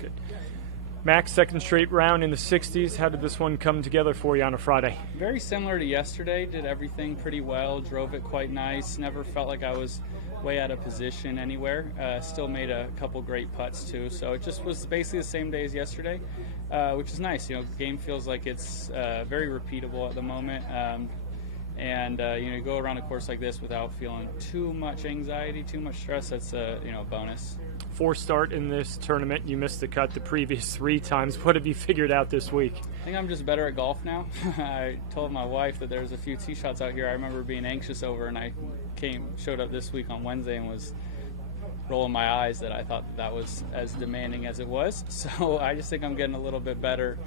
Good. Max, second straight round in the 60s. How did this one come together for you on a Friday? Very similar to yesterday. Did everything pretty well. Drove it quite nice. Never felt like I was way out of position anywhere. Still made a couple great putts too. So it just was basically the same day as yesterday, which is nice. The game feels like it's very repeatable at the moment. And you go around a course like this without feeling too much anxiety, too much stress. That's a bonus. 4 start in this tournament. You missed the cut the previous 3 times. What have you figured out this week? I think I'm just better at golf now. I told my wife that there's a few tee shots out here I remember being anxious over, and I showed up this week on Wednesday and was rolling my eyes that I thought that was as demanding as it was. So I just think I'm getting a little bit better,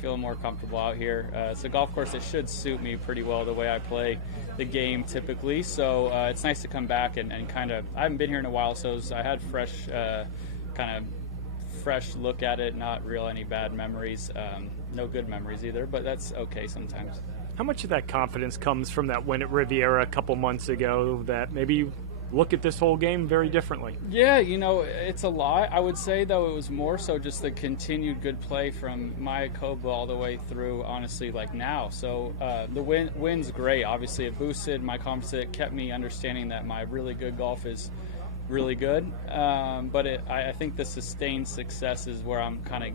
feeling more comfortable out here. It's a golf course that should suit me pretty well the way I play the game typically. So it's nice to come back and kind of, I haven't been here in a while, so I had fresh look at it, not any bad memories, no good memories either, but that's okay sometimes. How much of that confidence comes from that win at Riviera a couple months ago that maybe you look at this whole game very differently? Yeah, it's a lot. I would say, though, it was more so just the continued good play from Mayakoba all the way through, honestly, like now. So the win's great. Obviously, it boosted my confidence. It kept me understanding that my really good golf is really good. But I think the sustained success is where I'm kind of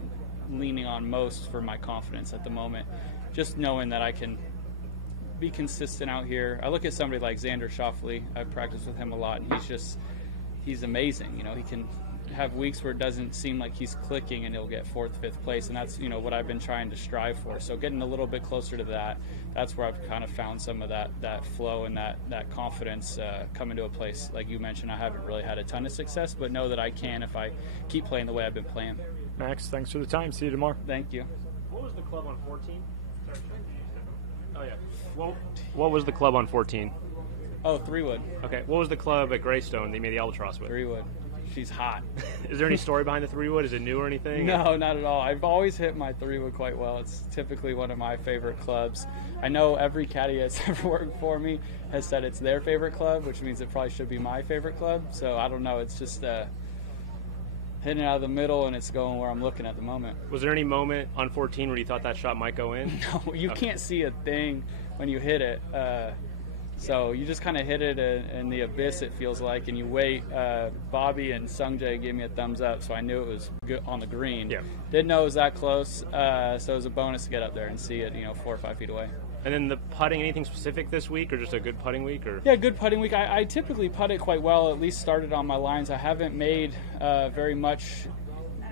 leaning on most for my confidence at the moment. Just knowing that I can be consistent out here. I look at somebody like Xander Schauffele. I practice with him a lot, and he's amazing. He can have weeks where it doesn't seem like he's clicking and he'll get 4th, 5th place, and that's what I've been trying to strive for. So getting a little bit closer to that's where I've kind of found some of that flow and that confidence coming to a place. Like you mentioned, I haven't really had a ton of success, but know that I can if I keep playing the way I've been playing. Max, thanks for the time. See you tomorrow. Thank you. What was the club on 14? Oh, yeah. What was the club on 14? Oh, 3-wood. Okay. What was the club at Greystone they made the Albatross with? 3-wood. She's hot. Is there any story behind the 3-wood? Is it new or anything? No, not at all. I've always hit my 3-wood quite well. It's typically one of my favorite clubs. I know every caddy that's ever worked for me has said it's their favorite club, which means it probably should be my favorite club. So I don't know. It's just hitting it out of the middle, and it's going where I'm looking at the moment. Was there any moment on 14 where you thought that shot might go in? No, you can't see a thing when you hit it. So you just kind of hit it in the abyss, it feels like, and you wait. Bobby and Sungjae gave me a thumbs up, so I knew it was good on the green. Yeah. Didn't know it was that close, so it was a bonus to get up there and see it, 4 or 5 feet away. And then the putting, anything specific this week, or just a good putting week? Or Yeah, good putting week. I typically putt it quite well, at least started on my lines. I haven't made very much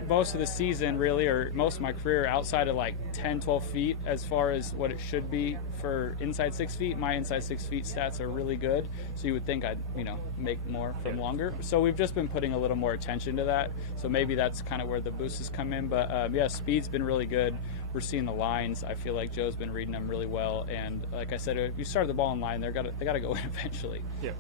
most of the season, really, or most of my career outside of like 10, 12 feet as far as what it should be for inside 6 feet. My inside 6 feet stats are really good, so you would think I'd, make more from longer. So we've just been putting a little more attention to that. So maybe that's kind of where the boosts has come in. But yeah, speed's been really good. We're seeing the lines. I feel like Joe's been reading them really well. And like I said, if you start the ball in line, they got to go in eventually. Yeah.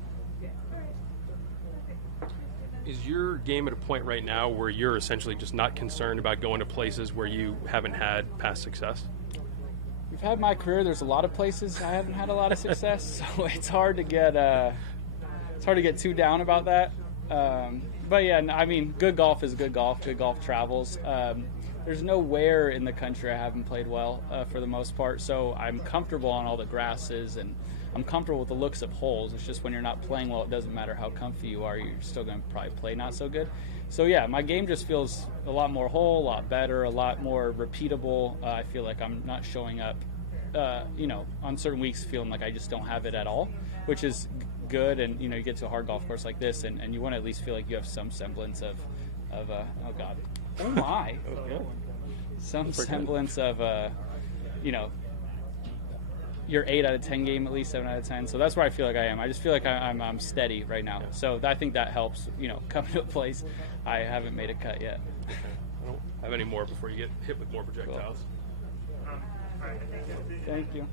Is your game at a point right now where you're essentially just not concerned about going to places where you haven't had past success? We've had my career. There's a lot of places I haven't had a lot of success, so it's hard to get too down about that. But yeah, I mean, good golf is good golf. Good golf travels. There's nowhere in the country I haven't played well for the most part, so I'm comfortable on all the grasses, and I'm comfortable with the looks of holes. It's just when you're not playing well, it doesn't matter how comfy you are, you're still going to probably play not so good. So yeah, my game just feels a lot more whole, a lot better, a lot more repeatable. I feel like I'm not showing up, on certain weeks feeling like I just don't have it at all, which is good. And, you get to a hard golf course like this, and you want to at least feel like you have some semblance of oh God. Oh my! Some semblance of your 8 out of 10 game, at least 7 out of 10. So that's where I feel like I am. I just feel like I'm steady right now. So I think that helps. Coming to a place I haven't made a cut yet. Okay. I don't have any more before you get hit with more projectiles. Cool. Thank you.